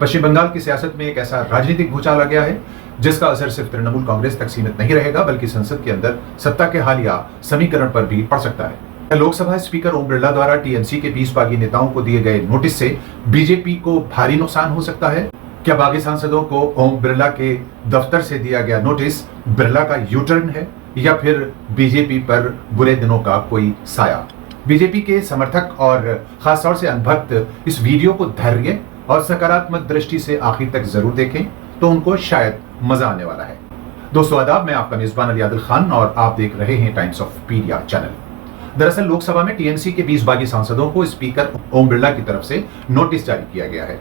पश्चिम बंगाल की सियासत में एक ऐसा राजनीतिक भूचाल आ गया है जिसका असर सिर्फ तृणमूल कांग्रेस तक सीमित नहीं रहेगा, बल्कि संसद के अंदर सत्ता के हालिया समीकरण पर भी पड़ सकता है। लोकसभा स्पीकर ओम बिरला द्वारा टीएमसी के 20 बागी नेताओं को दिए गए नोटिस से बीजेपी को भारी नुकसान हो सकता है। क्या बागी सांसदों को ओम बिरला के दफ्तर से दिया गया नोटिस बिरला का यू टर्न है या फिर बीजेपी पर बुरे दिनों का कोई साया? बीजेपी के समर्थक और खासतौर से अनभक्त इस वीडियो को धैर्य और सकारात्मक दृष्टि से आखिर तक जरूर देखें तो उनको शायद मजा आने वाला है। दोस्तों आदाब, मैं आपका मेजबान अली आदिल खान और आप देख रहे हैं टाइम्स ऑफ पीडिया चैनल। दरअसल लोकसभा में टीएमसी के 20 बागी सांसदों को स्पीकर ओम बिरला की तरफ से नोटिस जारी किया गया है।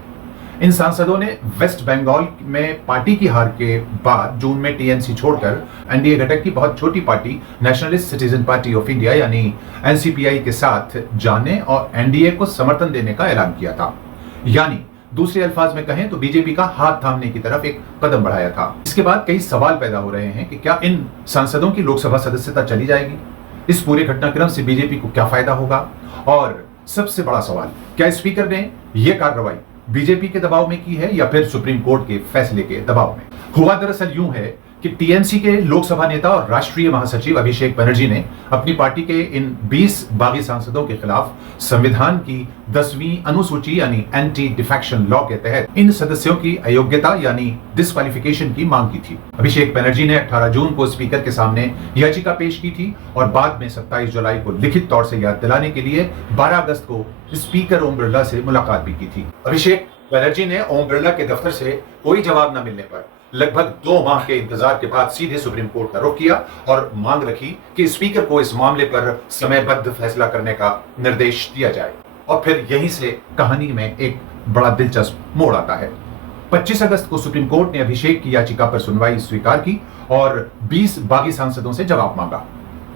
इन सांसदों ने वेस्ट बंगाल में पार्टी की हार के बाद जून में टीएमसी छोड़कर एनडीए घटक की बहुत छोटी party nationalist citizen party of India यानी एनसीपीआई के साथ जाने और एनडीए को समर्थन देने का ऐलान किया था। यानी दूसरे अल्फाज में कहें तो बीजेपी का हाथ थामने की तरफ एक कदम बढ़ाया था। इसके बाद कई सवाल पैदा हो रहे हैं कि क्या इन सांसदों की लोकसभा सदस्यता चली जाएगी? इस पूरे घटनाक्रम से बीजेपी को क्या फायदा होगा? और सबसे बड़ा सवाल, क्या स्पीकर ने यह कार्रवाई बीजेपी के दबाव में की है या फिर सुप्रीम कोर्ट के फैसले के दबाव में? हुआ दरअसल यूं है कि टीएमसी के लोकसभा नेता और राष्ट्रीय महासचिव अभिषेक बनर्जी ने अपनी पार्टी के इन 20 बागी सांसदों के खिलाफ संविधान की 10वीं अनुसूची यानी एंटी डिफेक्शन लॉ के तहत इन सदस्यों की अयोग्यता यानी डिस्क्वालिफिकेशन की मांग की थी। अभिषेक बनर्जी ने 18 जून को स्पीकर के सामने याचिका पेश की थी और बाद में 27 जुलाई को लिखित तौर से याद दिलाने के लिए 12 अगस्त को स्पीकर ओम बिरला से मुलाकात भी की थी। अभिषेक बनर्जी ने ओम बिरला के दफ्तर से कोई जवाब न मिलने पर लगभग 2 माह के इंतजार के बाद सीधे सुप्रीम कोर्ट का रुख किया और मांग रखी कि स्पीकर को इस मामले पर समयबद्ध फैसला करने का निर्देश दिया जाए। और फिर यहीं से कहानी में एक बड़ा दिलचस्प मोड़ आता है। 25 अगस्त को सुप्रीम कोर्ट ने अभिषेक की याचिका पर सुनवाई स्वीकार की और 20 बागी सांसदों से जवाब मांगा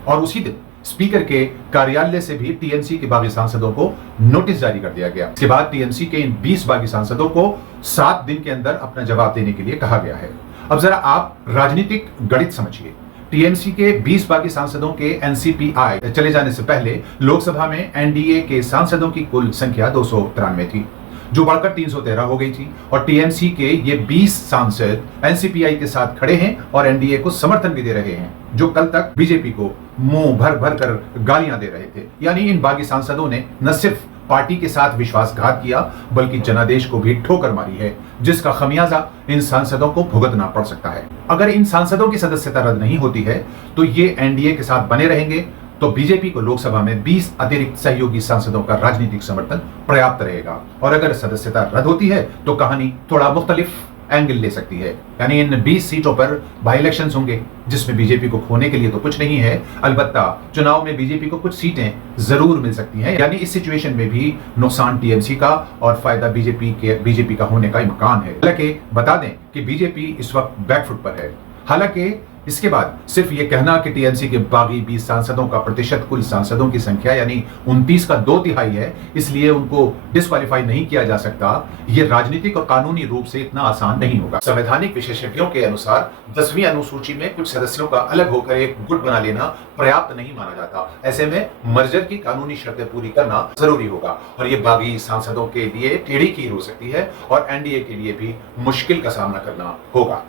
और उसी दिन स्पीकर के कार्यालय से भी टीएमसी के बागी सांसदों को नोटिस जारी कर दिया गया। इसके बाद टीएमसी के इन 20 बागी सांसदों को 7 दिन के अंदर अपना जवाब देने के लिए कहा गया है। अब जरा आप राजनीतिक गणित समझिए। टीएमसी के 20 बागी सांसदों के एनसीपीआई चले जाने से पहले लोकसभा में एनडीए के सांसदों की कुल संख्या 293 थी, जो बढ़कर 313 हो गई थी और टीएमसी के ये 20 सांसद एनसीपीआई के साथ खड़े हैं और एनडीए को समर्थन भी दे रहे हैं, जो कल तक बीजेपी को मुंह भर भर कर गालियां दे रहे थे। यानी इन बागी सांसदों ने न सिर्फ पार्टी के साथ विश्वासघात किया बल्कि जनादेश को भी ठोकर मारी है, जिसका खमियाजा इन सांसदों को भुगतना पड़ सकता है। अगर इन सांसदों की सदस्यता रद्द नहीं होती है तो ये एनडीए के साथ बने रहेंगे तो बीजेपी को लोकसभा में 20 अतिरिक्त सहयोगी सांसदों का राजनीतिक समर्थन पर्याप्त रहेगा। और अगर सदस्यता रद्द होती है तो कहानी थोड़ा मुख्तलिफ एंगल ले सकती है। यानी इन 20 सीटों पर बाई इलेक्शंस होंगे जिसमें बीजेपी को खोने के लिए तो कुछ नहीं है, अलबत्ता चुनाव में बीजेपी को कुछ सीटें जरूर मिल सकती हैं। यानी इस सिचुएशन में भी नुकसान टीएमसी का और फायदा बीजेपी का होने का इम्कान है। हालांकि बता दें कि बीजेपी इस वक्त बैकफुट पर है। हालांकि इसके बाद सिर्फ ये कहना कि टीएमसी के बागी 20 सांसदों का प्रतिशत कुल सांसदों की संख्या यानी 29 का 2/3 है, इसलिए उनको डिस्क्वालीफाई नहीं किया जा सकता, ये राजनीतिक और कानूनी रूप से इतना आसान नहीं होगा। संवैधानिक विशेषज्ञों के अनुसार 10वीं अनुसूची में कुछ सदस्यों का अलग होकर एक गुट बना लेना पर्याप्त नहीं माना जाता। ऐसे में मर्जर की कानूनी शर्तें पूरी करना जरूरी होगा और ये बागी सांसदों के लिए टेढ़ी कील हो सकती है और एनडीए के लिए भी मुश्किल का सामना करना होगा।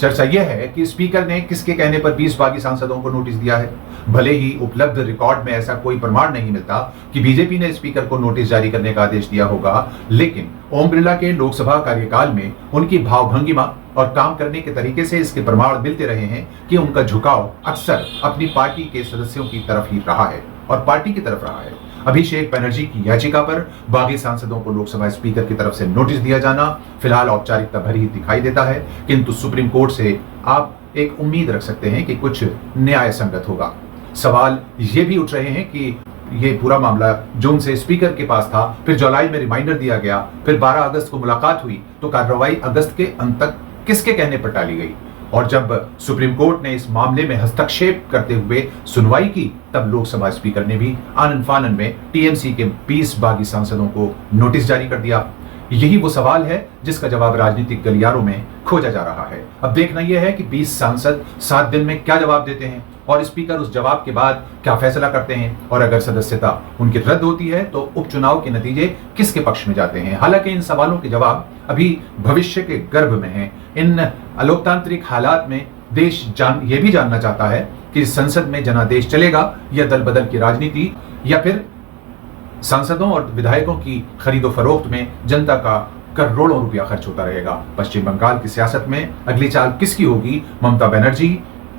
चर्चा यह है कि स्पीकर ने किसके कहने पर 20 बागी सांसदों को नोटिस दिया है। भले ही उपलब्ध रिकॉर्ड में ऐसा कोई प्रमाण नहीं मिलता कि बीजेपी ने स्पीकर को नोटिस जारी करने का आदेश दिया होगा, लेकिन ओम बिरला के लोकसभा कार्यकाल में उनकी भावभंगिमा और काम करने के तरीके से इसके प्रमाण मिलते रहे हैं कि उनका झुकाव अक्सर अपनी पार्टी के सदस्यों की तरफ ही रहा है और पार्टी की तरफ रहा है। अभिषेक बनर्जी की याचिका पर बागी सांसदों को लोकसभा स्पीकर की तरफ से नोटिस दिया जाना फिलहाल औपचारिकता भरी ही दिखाई देता है, किंतु सुप्रीम कोर्ट से आप एक उम्मीद रख सकते हैं कि कुछ न्याय संगत होगा। सवाल ये भी उठ रहे हैं कि ये पूरा मामला जून से स्पीकर के पास था, फिर जुलाई में रिमाइंडर दिया गया, फिर 12 अगस्त को मुलाकात हुई, तो कार्रवाई अगस्त के अंत तक किसके कहने पर टाली गई? और जब सुप्रीम कोर्ट ने इस मामले में हस्तक्षेप करते हुए सुनवाई की, तब लोकसभा स्पीकर ने भी आनन फानन में टीएमसी के 20 बागी सांसदों को नोटिस जारी कर दिया। यही वो सवाल है जिसका जवाब राजनीतिक गलियारों में खोजा जा रहा है। अब देखना यह है कि 20 सांसद 7 दिन में क्या जवाब देते हैं और स्पीकर उस जवाब के बाद क्या फैसला करते हैं, और अगर सदस्यता उनकी रद्द होती है तो उपचुनाव के नतीजे किसके पक्ष में जाते हैं। हालांकि इन सवालों के जवाब अभी भविष्य के गर्भ में हैं। इन अलोकतांत्रिक हालात में देश ये भी जानना चाहता है कि संसद में जनादेश चलेगा या दल बदल की राजनीति, या फिर सांसदों और विधायकों की खरीदो फरोख्त में जनता का करोड़ों रुपया खर्च होता रहेगा। पश्चिम बंगाल की सियासत में अगली चाल किसकी होगी, ममता बनर्जी,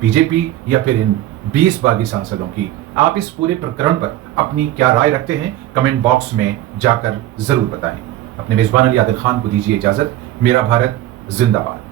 बीजेपी या फिर इन 20 बागी सांसदों की? आप इस पूरे प्रकरण पर अपनी क्या राय रखते हैं, कमेंट बॉक्स में जाकर जरूर बताएं। अपने मेजबान अली आदिल खान को दीजिए इजाजत। मेरा भारत जिंदाबाद।